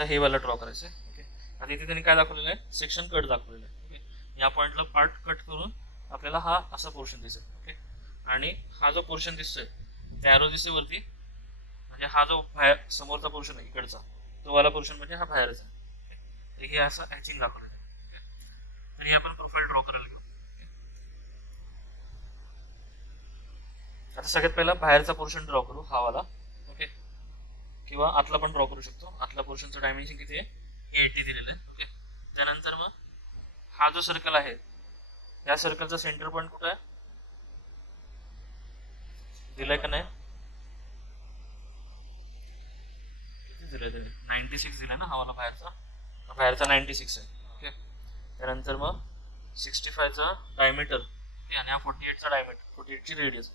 आता हे वाला ड्रॉ करायचं आहे. ओके, आता इथे त्यांनी काय दाखवलेलं आहे, सेक्शन कट दाखवलेलं आहे. ओके, या पॉईंटला पार्ट कट करून आपल्याला हा असा पोर्शन दिसेल. ओके, आणि हा जो पोर्शन दिसतोय त्या ॲरो दिसते वरती, म्हणजे हा जो बाहेर समोरचा पोर्शन आहे इकडचा, तो वाला पोर्शन म्हणजे हा बाहेरचा आहे. हे असं हॅचिंग दाखवलेलं आहे. आणि आपण प्रोफाईल ड्रॉ करायला घेऊ. आता सगळ्यात पहिला बाहेरचा पोर्शन ड्रॉ करू, हा वाला. ओके, किंवा आतला पण ड्रॉ करू शकतो. आतला पोर्शनचं डायमेन्शन किती आहे, 80 दिलेलं आहे. ओके, त्यानंतर मग हा जो सर्कल आहे, या सर्कलचा सेंटर पॉईंट कुठं आहे, दिलाय का नाही, दिलाय 96 दिलाय ना हा वाला बाहेरचा 96 आहे. ओके, त्यानंतर मग 65चा डायमीटर आणि हा 48चा डायमीटर, 48ची रेडियस,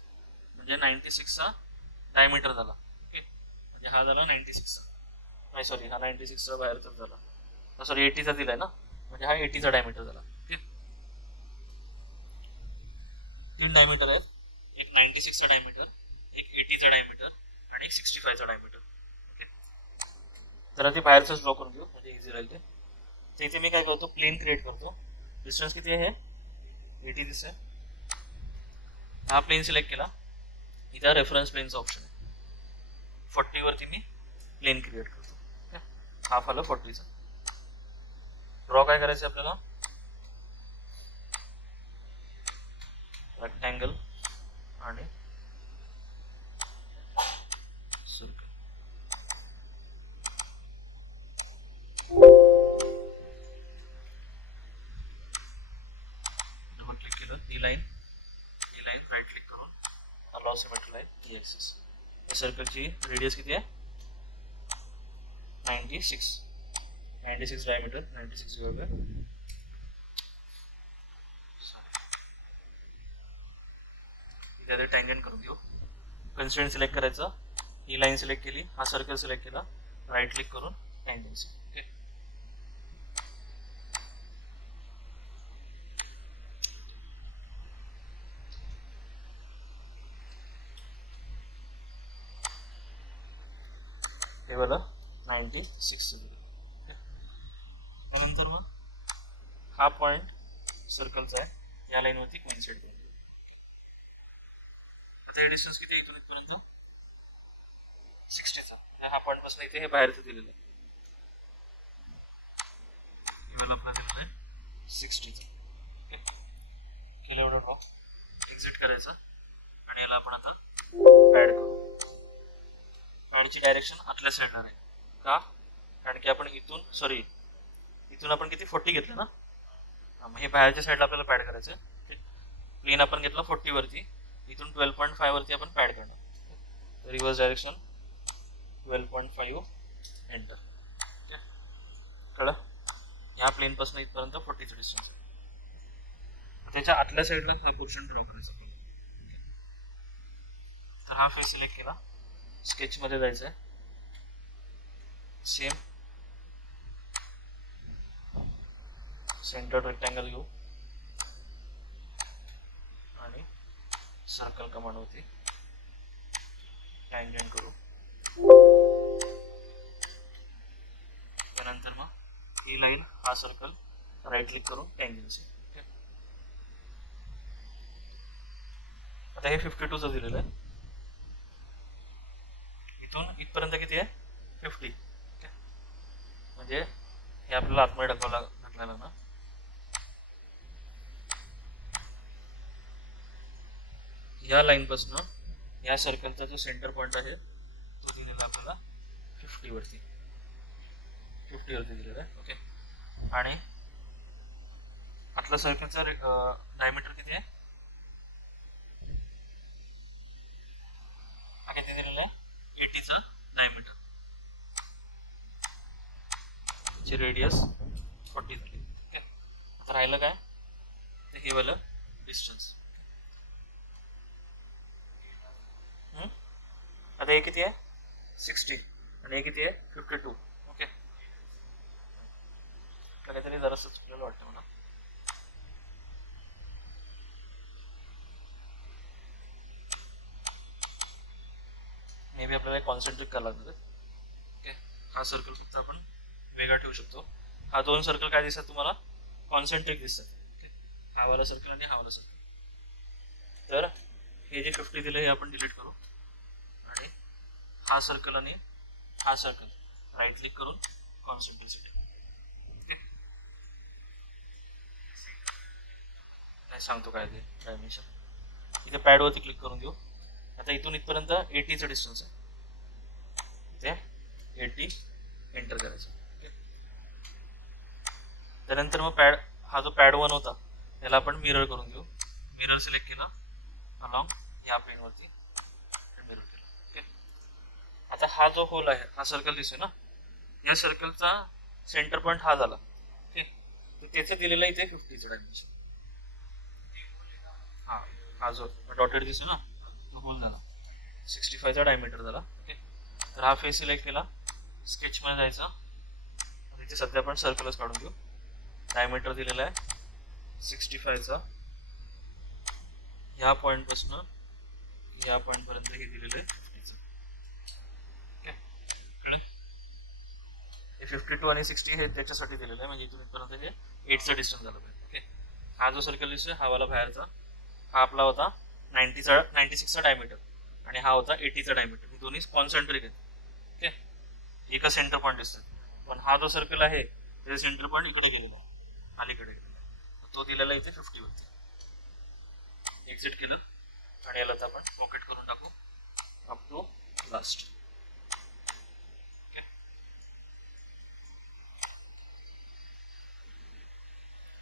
म्हणजे 96चा डायमीटर झाला. ओके, म्हणजे हा झाला 96चा, नाही सॉरी, हा 96चा बाहेरचा झाला, सॉरी 80चा दिलाय ना, म्हणजे हा 80चा डायमीटर झाला. ओके, 3 डायमीटर आहेत, एक 96चा डायमीटर, एक 80चा डायमीटर आणि एक 65चा डायमीटर. ओके, जरा ते बाहेरच ड्रॉ करून घेऊ म्हणजे इझी राहील ते. तर इथे मी काय करतो, प्लेन क्रिएट करतो. डिस्टन्स किती आहे, 80 दिसतंय. हा प्लेन सिलेक्ट केला, इथं रेफरन्स प्लेनचा ऑप्शन आहे, 40 वरती मी प्लेन क्रिएट करतो. हाफ आलं 40चा. ड्रॉ काय करायचं आपल्याला, रेक्टँगल आणि सर्कल. डबल क्लिक केलं, ही लाईन राईट क्लिक करून अलाउ सिमेट्री लाईन ही ॲक्सिस. या सर्कलची रेडियस किती आहे, 96 डायमीटर, 96 डिवाइड इथे टँजंट करून घेऊ. कन्स्ट्रेंट सिलेक्ट करायचं, ही लाईन सिलेक्ट केली, हा सर्कल सिलेक्ट केला, राईट क्लिक करून टँजंट. ओके, हे वाला 96 दिलं. त्यानंतर मग हा पॉईंट सर्कलचा आहे, या लाईनवरती कोइन्साइड करून घेऊ. आता हे डिस्टन्स किती आहे इथून इथपर्यंत, 60चा. हा पॉईंट पासून इथे हे बाहेरचं दिलेलं आहे, आपला 60चा. ओके, केलं एवढं ड्रॉ, एक्झिट करायचं आणि याला आपण आता ॲड करू. ॲडची डायरेक्शन आतल्या साईडला आहे का, कारण की आपण इथून आपण किती 40 घेतलं ना, मग हे बाहेरच्या साईडला आपल्याला पॅड करायचं आहे. प्लेन आपण घेतला 40 वरती, इथून 12.5 वरती आपण पॅड करणार. Reverse direction 12.5 enter. कळलं, ह्या प्लेनपासून इथपर्यंत 40चं डिस्टन्स आहे. त्याच्या आतल्या साईडला हा पोर्शन ड्रॉ करायचा. तर हा फेस सिलेक्ट केला, स्केचमध्ये जायचं आहे, सेम सेंटर रेक्टँगल घेऊ आणि सर्कल कमांड होती टँजंट करू. त्यानंतर मग ही लाईन, हा सर्कल, राईट क्लिक करून टँजन्सी. आता हे 52चं दिलेलं आहे, इथून इथपर्यंत किती आहे, 50. म्हणजे हे आपल्याला आतमध्ये ढकलायला ना, या लाईनपासून या सर्कलचा जो सेंटर पॉईंट आहे तो दिलेला आपल्याला 50 वरती दिलेला आहे. ओके, आणि आतला सर्कलचा डायमीटर किती आहे, हा किती दिलेला आहे, 80चा डायमीटर, ची रेडियस 40 झाली. ओके, आता राहिलं काय, तर हे वालं डिस्टन्स. आता हे किती आहे, 60 आणि हे किती आहे, 52. ओके, काहीतरी जरासं चुकलेलं वाटतं मला. मे बी आपल्याला कॉन्सन्ट्रेट करायला लागणार आहे. ओके, हा सर्कल फक्त आपण वेगळा ठेवू शकतो. हा दोन सर्कल काय दिसतात तुम्हाला, कॉन्सेंट्रिक दिसतात. ओके, हा वाला सर्कल आणि हा वाला सर्कल. तर हे जे 50 दिलं हे आपण डिलीट करू आणि हा सर्कल आणि हा सर्कल राईट क्लिक करून कॉन्सेंट्रिसिटी काय सांगतो काय ते डायमेन्शन. इथे पॅडवरती क्लिक करून देऊ. आता इथून इथपर्यंत 80चं डिस्टन्स आहे. इथे 80 एंटर करायचं. ओके, त्यानंतर मग हा जो पॅड 1 होता त्याला आपण मिरर करून देऊ. मिरर सिलेक्ट केला अलॉंग या प्लेनवरती मिरर केला. ओके, आता हा जो होल आहे हा सर्कल दिसतोय ना, या सर्कलचा सेंटर पॉईंट हा झाला. ओके, तर त्याचे दिलेलं इथे 50चं डायमेन्शन. हा जो डॉटेड दिसतो ना तो होल झाला, 65चा डायमीटर झाला. ओके, तर हा फेस सिलेक्ट केला, स्केचमध्ये जायचा. इथे सध्या आपण सर्कलच काढून घेऊ. डायमीटर दिलेला आहे 65चा, ह्या पॉईंटपासून या पॉईंटपर्यंत हे दिलेलं आहे 50चं. ओके, हे 52 आणि 60 हे त्याच्यासाठी दिलेलं आहे, म्हणजे इथून इथपर्यंत हे 8चं डिस्टन्स झालं पाहिजे. ओके, हा जो सर्कल दिसतोय हा वाला बाहेरचा, हा आपला होता 96चा डायमीटर आणि हा होता 80चा डायमीटर. हे दोन्ही कॉन्सेंट्रिक आहेत. ओके, एकच सेंटर पॉईंट दिसतोय, पण हा जो सर्कल आहे त्याचा सेंटर पॉईंट इकडे गेलेला आहे, अलीकडे गेलेला आहे. तो दिलेला इथे 50 वरती. एक्झिट केलं आणि याला आपण पॉकेट करून टाकू अप टू लास्ट. ओके,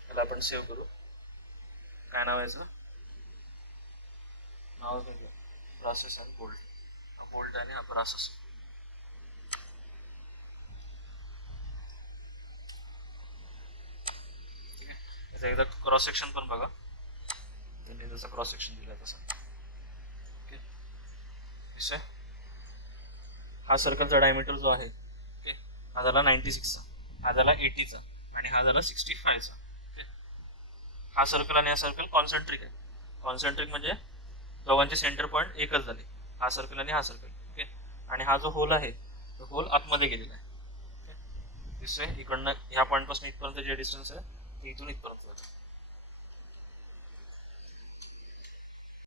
याला आपण सेव्ह करू. काय नाव आहे याचं, नाव ब्रासेस आणि बोल्ट. बोल्ट आणि हा ब्रासेस. एकदा क्रॉस सेक्शन पण बघा, त्यांनी जसं क्रॉस सेक्शन दिलं तसं. ओके, दिसतंय हा सर्कलचा डायमीटर जो आहे, ओके, हा झाला 96चा, हा झाला 80चा आणि हा झाला 65चा. ओके, हा सर्कल आणि हा सर्कल कॉन्सेंट्रिक आहे. कॉन्सेंट्रिक म्हणजे दोघांचे सेंटर पॉईंट एकच झाले, हा सर्कल आणि हा सर्कल. ओके, आणि हा जो होल आहे तो होल आतमध्ये गेलेला आहे. दिसतोय इकडनं ह्या पॉईंट पासून इथपर्यंत जे डिस्टन्स आहे ते इथून इथपर्यंत.